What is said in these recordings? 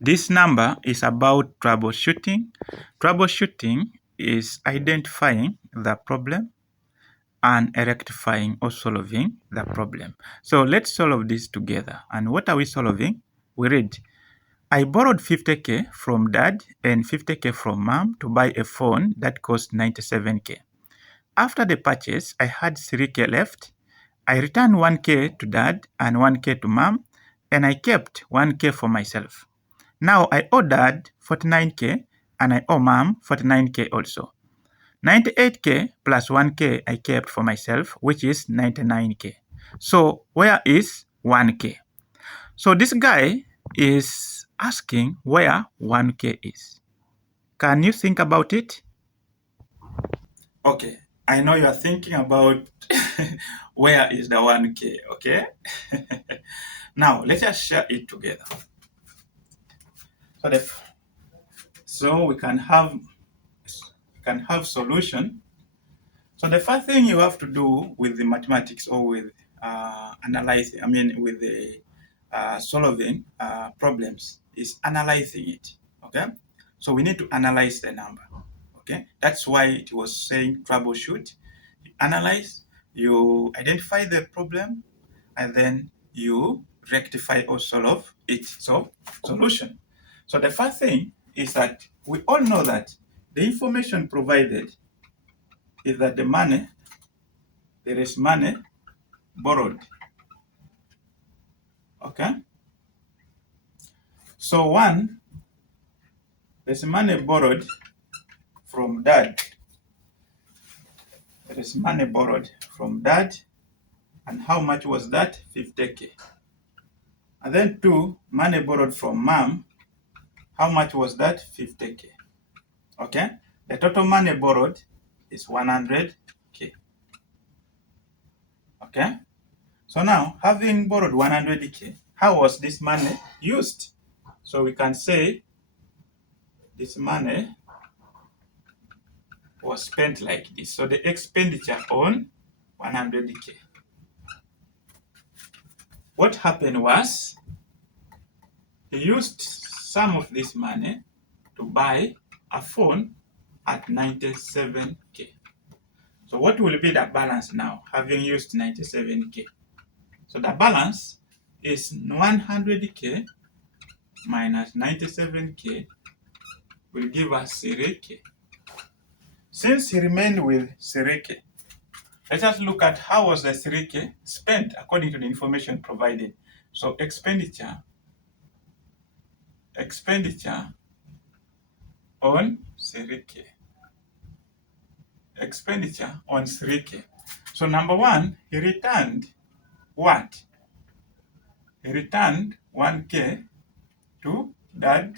This number is about troubleshooting. Troubleshooting is identifying the problem and rectifying or solving the problem. So let's solve this together. And what are we solving? We read, I borrowed 50k from dad and 50k from mom to buy a phone that cost 97k. After the purchase, I had 3k left. I returned 1k to dad and 1k to mom, and I kept 1k for myself. Now I owe dad 49k and I owe mom 49k also. 98k plus 1k I kept for myself, which is 99k. So where is 1k? So this guy is asking where 1k is. Can you think about it? Okay, I know you are thinking about where is the 1k, okay? Now let's just share it together. So we can have solution. So the first thing you have to do with the mathematics or with analyzing, with the solving problems is analyzing it. Okay, so we need to analyze the number. Okay, that's why it was saying troubleshoot. You analyze, you identify the problem, and then you rectify or solve it. So solution. So the first thing is that we all know that the information provided is that there is money borrowed. Okay? So there's money borrowed from dad. There is money borrowed from dad. And how much was that? 50k. And then 2, money borrowed from mom. How much was that? 50k. Okay? The total money borrowed is 100k. Okay? So now, having borrowed 100k, how was this money used? So we can say this money was spent like this. So the expenditure on 100k. What happened was he used some of this money to buy a phone at 97k. So what will be the balance now, having used 97k? So the balance is 100k minus 97k will give us 3k. Since he remained with 3k, let us look at how was the 3k spent according to the information provided. So expenditure on 3k. Expenditure on 3k. So number 1, he returned what? He returned 1k to dad.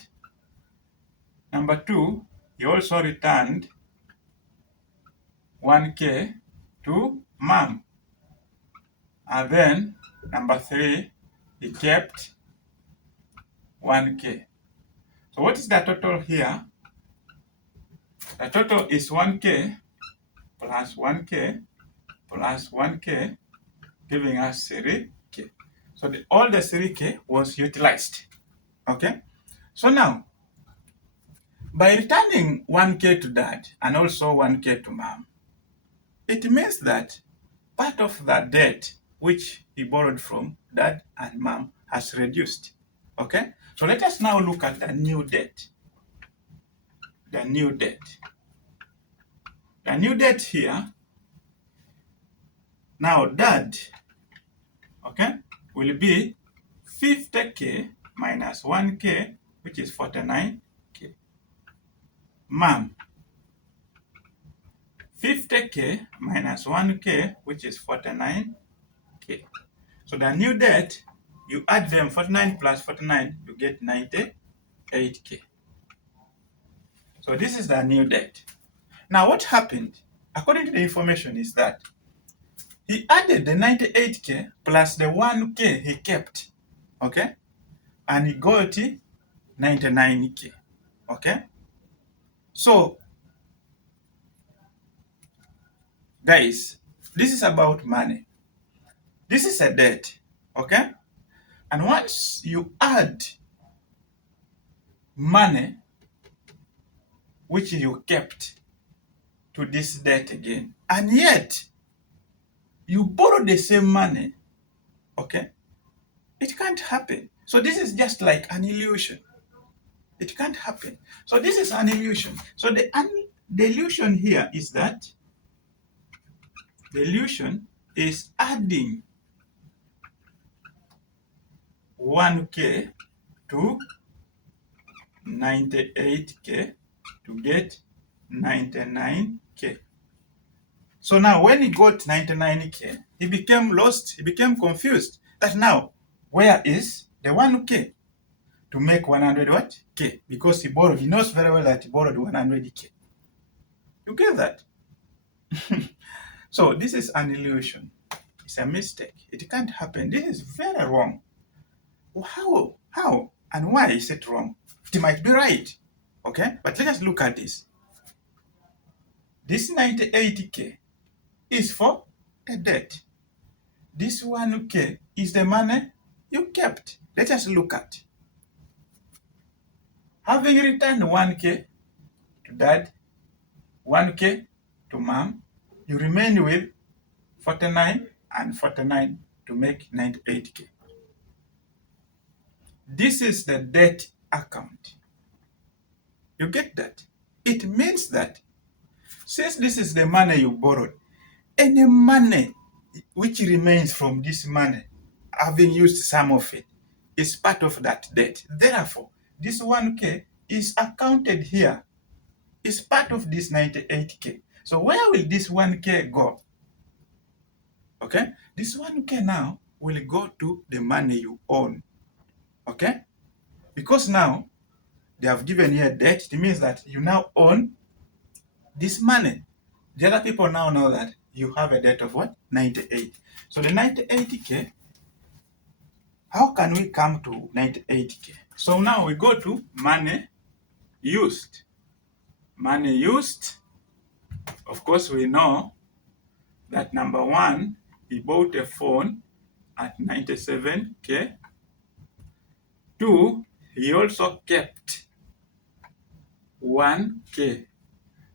Number 2, he also returned 1k to mom. And then number 3, he kept 1k. So what is the total here? The total is 1k plus 1k plus 1k, giving us 3k. So all the 3k was utilized. Okay? So now, by returning 1k to dad and also 1k to mom, it means that part of the debt which he borrowed from dad and mom has reduced. Okay? So let us now look at the new debt. The new debt. The new debt here, now dad, okay, will be 50k minus 1k, which is 49k. Mom, 50k minus 1k, which is 49k. So the new debt, you add them, 49 plus 49, you get 98k. So this is the new debt. Now what happened, according to the information, is that he added the 98k plus the 1k he kept, okay? And he got 99k, okay? So, guys, this is about money. This is a debt, okay? And once you add money which you kept to this debt again, and yet you borrow the same money, okay? It can't happen. So this is just like an illusion. It can't happen. So this is an illusion. So the illusion here is that the illusion is adding 1k to 98k to get 99k. So now when he got 99k, he became lost, he became confused. That now, where is the 1k to make 100 what? K? Because he borrowed, he knows very well that he borrowed 100k. You get that? So this is an illusion. It's a mistake. It can't happen. This is very wrong. How? How? And why is it wrong? It might be right. Okay? But let us look at this. This 98k is for a debt. This 1k is the money you kept. Let us look at. Having returned 1k to dad, 1k to mom, you remain with 49 and 49 to make 98k. This is the debt account. You get that? It means that since this is the money you borrowed, any money which remains from this money, having used some of it, is part of that debt. Therefore, this 1k is accounted here, is part of this 98k. So where will this 1k go? Okay, this 1k now will go to the money you own. Okay, because now they have given you a debt, it means that you now own this money. The other people now know that you have a debt of what? 98. So the 98k, how can we come to 98k? So now we go to money used. Money used, of course, we know that number one, he bought a phone at 97k. Two, he also kept 1k.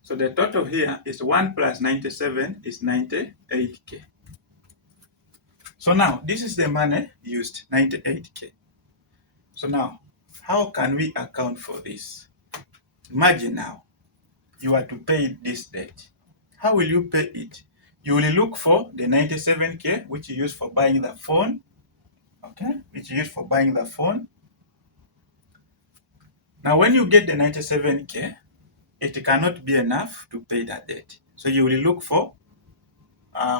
So the total here is 1 plus 97 is 98k. So now, this is the money used, 98k. So now, how can we account for this? Imagine now, you are to pay this debt. How will you pay it? You will look for the 97k, which you use for buying the phone, okay? Which you use for buying the phone. Now, when you get the 97k, it cannot be enough to pay that debt. So you will look for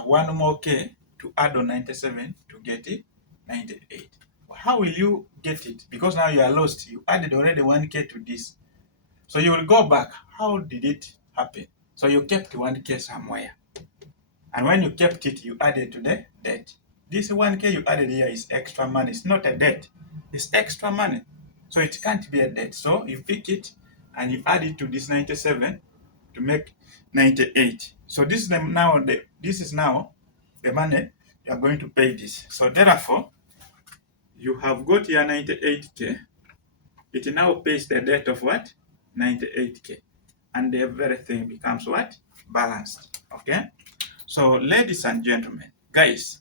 one more k to add on 97 to get it 98. How will you get it? Because now you are lost. You added already 1k to this. So you will go back. How did it happen? So you kept 1k somewhere. And when you kept it, you added to the debt. This 1k you added here is extra money. It's not a debt. It's extra money. So it can't be a debt. So you pick it and you add it to this 97 to make 98. So this is now the money you are going to pay this. So therefore, you have got here 98k. It now pays the debt of what? 98k. And everything becomes what? Balanced. Okay? So ladies and gentlemen, guys,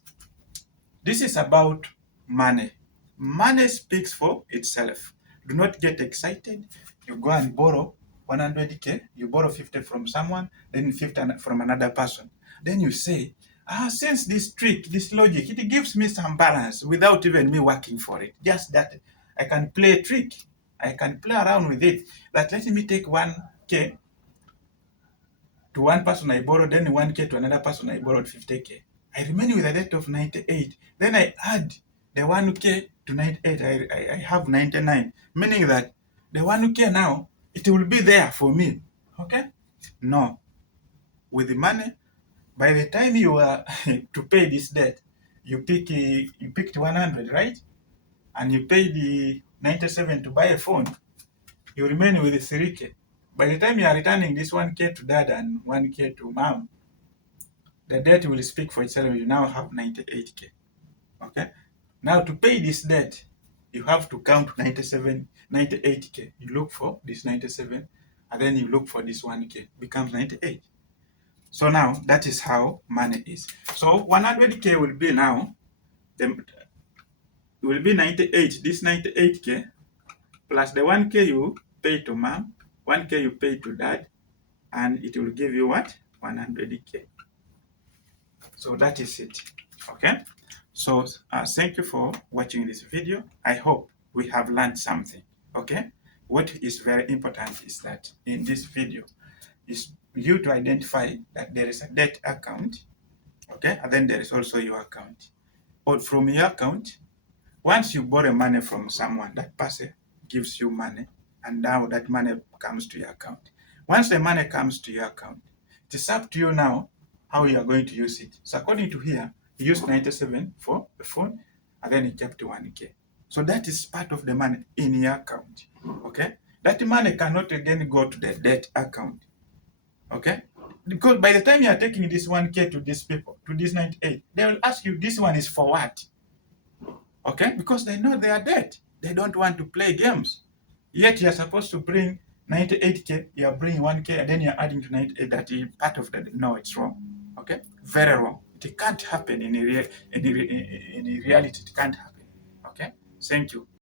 this is about money. Money speaks for itself. Do not get excited. You go and borrow 100k, you borrow 50 from someone, then 50 from another person. Then you say, since this trick, this logic, it gives me some balance without even me working for it. Just that I can play a trick. I can play around with it. That let me take 1k to one person I borrowed, then 1k to another person I borrowed 50k. I remain with a debt of 98. Then I add the 1k to 98. I have 99, meaning that the 1k now, it will be there for me. Okay? No. With the money, by the time you are to pay this debt, you picked 100, right? And you pay the 97 to buy a phone, you remain with the 3k. By the time you are returning this 1k to dad and 1k to mom, the debt will speak for itself. You now have 98k. Okay? Now to pay this debt, you have to count 97. 98K. You look for this 97, and then you look for this 1K, becomes 98. So now that is how money is. So 100K will be now, the, will be 98, this 98K, plus the 1K you pay to mom, 1K you pay to dad, and it will give you what? 100K. So that is it. Okay. So thank you for watching this video. I hope we have learned something. Okay. What is very important is that in this video is you to identify that there is a debt account. Okay. And then there is also your account. Or from your account, once you borrow money from someone, that person gives you money, and now that money comes to your account. Once the money comes to your account, it is up to you now how you are going to use it. So according to here, he used 97 for the phone, and then he kept 1K. So that is part of the money in your account. Okay? That money cannot again go to the debt account. Okay? Because by the time you are taking this 1K to these people, to this 98, they will ask you, this one is for what? Okay? Because they know they are dead. They don't want to play games. Yet you're supposed to bring 98K, you're bringing 1K, and then you're adding to 98 that is part of the. No, it's wrong. Okay? Very wrong. It can't happen in reality. It can't happen. Okay? Thank you.